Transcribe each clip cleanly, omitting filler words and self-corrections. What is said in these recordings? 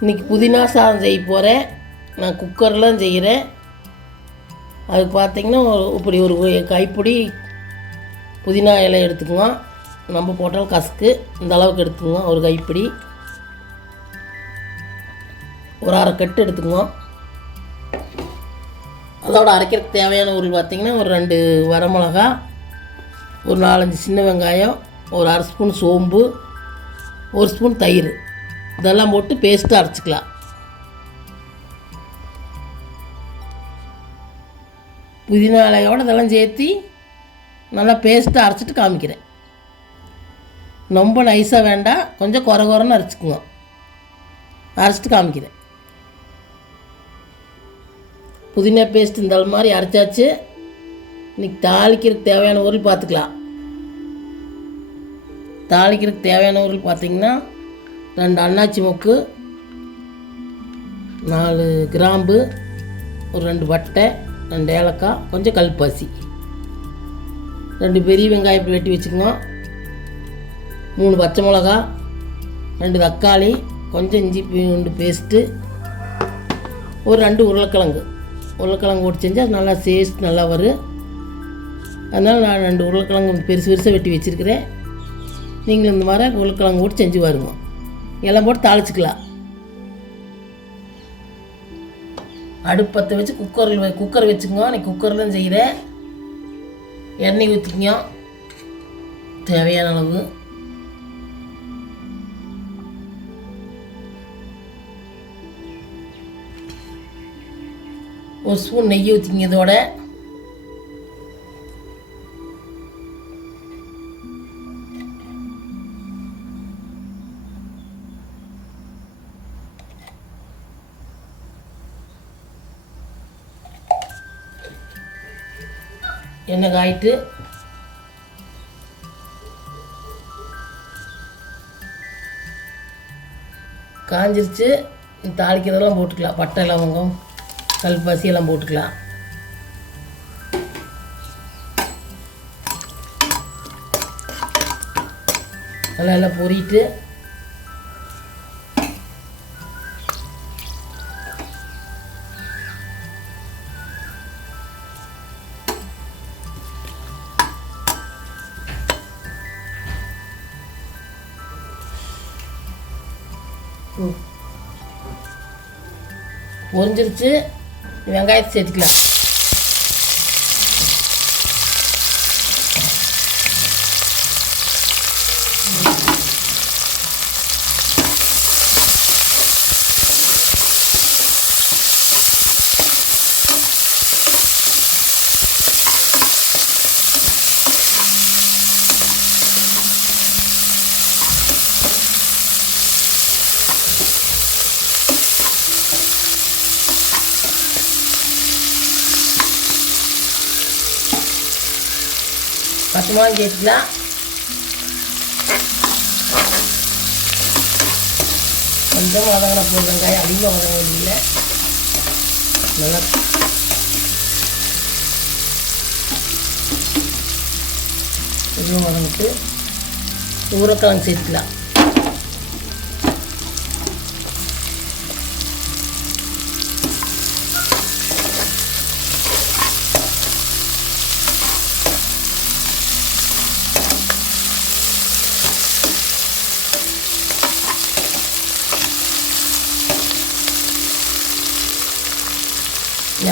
இன்றைக்கி புதினா சாதம் செய்ய போகிறேன். நான் குக்கர்லாம் செய்கிறேன். அதுக்கு பார்த்திங்கன்னா இப்படி ஒரு கைப்பிடி புதினா இலை எடுத்துக்குவோம். நம்ம போட்டாலும் கசக்கு இந்த அளவுக்கு எடுத்துக்குவோம். ஒரு கைப்பிடி, ஒரு அரை கட்டு எடுத்துக்குவோம். அதோட அரைக்கிறதுக்கு தேவையான பொருள் பார்த்திங்கன்னா ஒரு 2 வரமிளகா, ஒரு 4-5 சின்ன வெங்காயம், ஒரு அரை ஸ்பூன் சோம்பு, ஒரு ஸ்பூன் தயிர், இதெல்லாம் போட்டு பேஸ்ட்டாக அரைச்சிக்கலாம். புதினா இலையோடு இதெல்லாம் சேர்த்து நல்லா பேஸ்ட்டாக அரைச்சிட்டு காமிக்கிறேன். ரொம்ப நைஸாக வேண்டாம், கொஞ்சம் குறன்னு அரைச்சிக்குங்க. அரைச்சிட்டு காமிக்கிறேன். புதினா பேஸ்ட் இந்த மாதிரி அரைச்சாச்சு. இன்றைக்கி தாளிக்கிறதுக்கு தேவையான பொருள் பார்த்துக்கலாம். தாளிக்கிறதுக்கு தேவையான பொருள் பார்த்திங்கன்னா 2 அன்னாச்சி மொக்கு, 4 கிராம்பு, ஒரு 2 பட்டை, 2 ஏலக்காய், கொஞ்சம் கல்பாசி, 2 பெரிய வெங்காயம் இப்படி வெட்டி வச்சுக்கோங்க, 3 பச்சை மிளகா, 2 தக்காளி, கொஞ்சம் இஞ்சி பூண்டு பேஸ்ட்டு, ஒரு 2 உருளைக்கிழங்கு போட்டு செஞ்சால் நல்லா டேஸ்ட் நல்லா வரும். அதனால் நான் 2 உருளைக்கிழங்கு பெருசு பெருசாக வெட்டி வச்சுருக்கிறேன். நீங்களும் இந்த மாதிரி உருளைக்கிழங்கு போட்டு செஞ்சு பாருங்க. எல்லாம் போட்டு தாளிச்சிக்கலாம். அடுப்பத்தை வச்சு குக்கர் வச்சுக்கோங்க. நீ குக்கரில் தான் செய்கிறேன். எண்ணெய் ஊற்றிக்கங்க தேவையான அளவு. ஒரு ஸ்பூன் நெய் ஊற்றிங்க. இதோட எண்ணெய் காயிட்டு காஞ்சிருச்சு. தாளிக்கிறதெல்லாம் போட்டுக்கலாம். பட்டை, லவங்கம், கல்பாசி எல்லாம் போட்டுக்கலாம். எல்லாம் பொரிட்டு பொரிஞ்சிருச்சு. வெங்காயத்தை சேர்த்துக்கலாம். பச்சை மிளகாய் சேர்த்துக்கலாம். கொஞ்சம் வதங்கின போது வெங்காயம் அதிகமாக வதங்க வேண்டியதில்லை. நல்லா கொஞ்சம் வதங்கிட்டு உருளைக்கிழங்கு சேர்த்துக்கலாம்.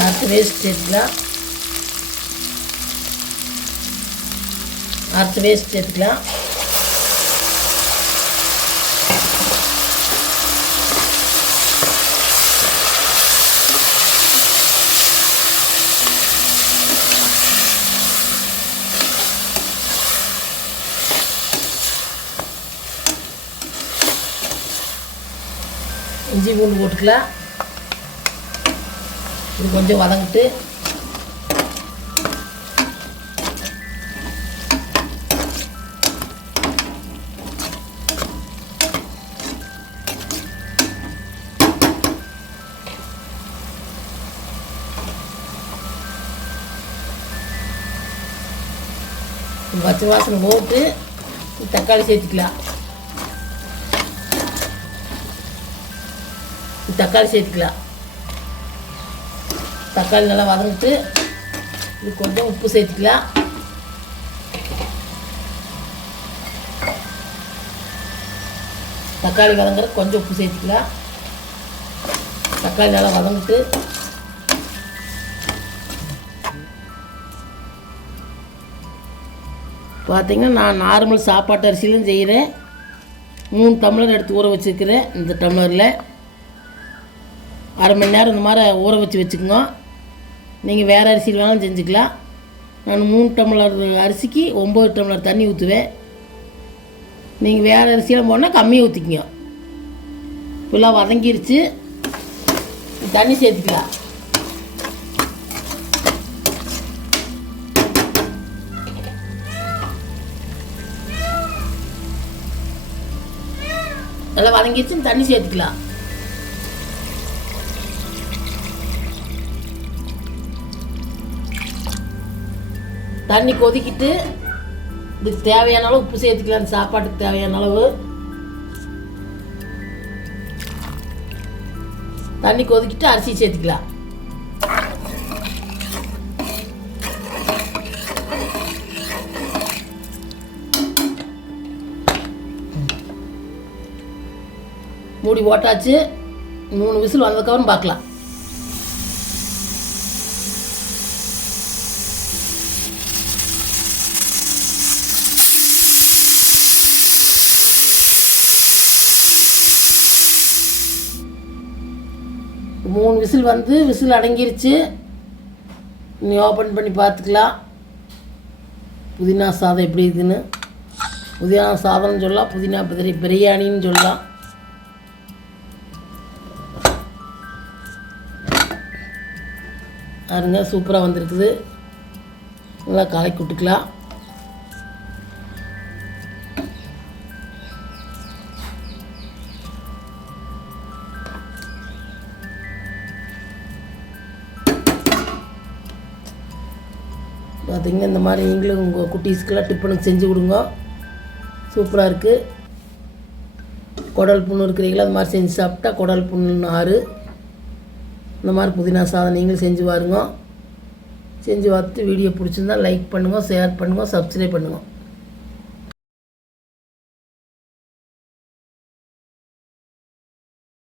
அரைச்ச வேஸ்ட் சேர்த்துக்கலாம். அரைச்ச வேஸ்ட் சேர்த்துக்கலாம். இஞ்சி பூண்டு போட்டுக்கலாம். இது கொஞ்சம் வதங்கிட்டு பச்சை வாசனை போட்டு தக்காளி சேர்த்துக்கலாம். தக்காளி சேர்த்துக்கலாம். தக்காளி நல்லா வதங்கிட்டு இது கொஞ்சம் உப்பு சேர்த்துக்கலாம். தக்காளி வதங்குற கொஞ்சம் உப்பு சேர்த்துக்கலாம். தக்காளி நல்லா வதங்கிட்டு பார்த்திங்கன்னா நான் நார்மல் சாப்பாட்டு அரிசியிலும் செய்கிறேன். 3 டம்ளர் எடுத்து ஊற வச்சுருக்கிறேன். இந்த டம்ளரில் அரை மணி நேரம் இந்த மாதிரி ஊற வச்சுக்கோங்க. நீங்கள் வேறு அரிசியில் வேணாலும் செஞ்சுக்கலாம். நான் 3 டம்ளர் அரிசிக்கு 9 டம்ளர் தண்ணி ஊற்றுவேன். நீங்கள் வேறு அரிசியெல்லாம் போனால் கம்மியாக ஊற்றிக்கிங்க. ஃபுல்லாக வதங்கிருச்சு. தண்ணி சேர்த்துக்கலாம். நல்லா வதங்கிருச்சு. தண்ணி சேர்த்துக்கலாம். தண்ணி கொதிக்கிட்டு இதுக்கு தேவையான அளவு உப்பு சேர்த்துக்கலாம். அந்த சாப்பாட்டுக்கு தேவையான அளவு தண்ணி கொதிக்கிட்டு அரிசி சேர்த்துக்கலாம். மூடி போட்டாச்சு. 3 விசில் வந்ததுக்கப்புறம் பார்க்கலாம். மூணு விசில் வந்து விசில் அடங்கிருச்சு. நீ ஓப்பன் பண்ணி பார்த்துக்கலாம். புதினா சாதம் எப்படி இருக்குதுன்னு. புதினா சாதம்னு சொல்லலாம், புதினா பிரியாணின்னு சொல்லலாம். பாருங்க சூப்பராக வந்திருக்குது. நல்லா கலக்கி விட்டுக்கலாம். பார்த்திங்கன்னா இந்த மாதிரி நீங்களும் உங்கள் குட்டீஸ்க்கெல்லாம் டிஃபனுக்கு செஞ்சு கொடுங்க. சூப்பராக இருக்குது. குடல் புண்ணு இருக்கிறீங்களா அது மாதிரி செஞ்சு சாப்பிட்டா குடல் புண்ணு ஆறு. இந்த மாதிரி புதினா சாதம் நீங்களும் செஞ்சு பாருங்க. செஞ்சு பார்த்துட்டு வீடியோ பிடிச்சிருந்தா லைக் பண்ணுங்கள், ஷேர் பண்ணுங்கள், சப்ஸ்கிரைப் பண்ணுங்கள்.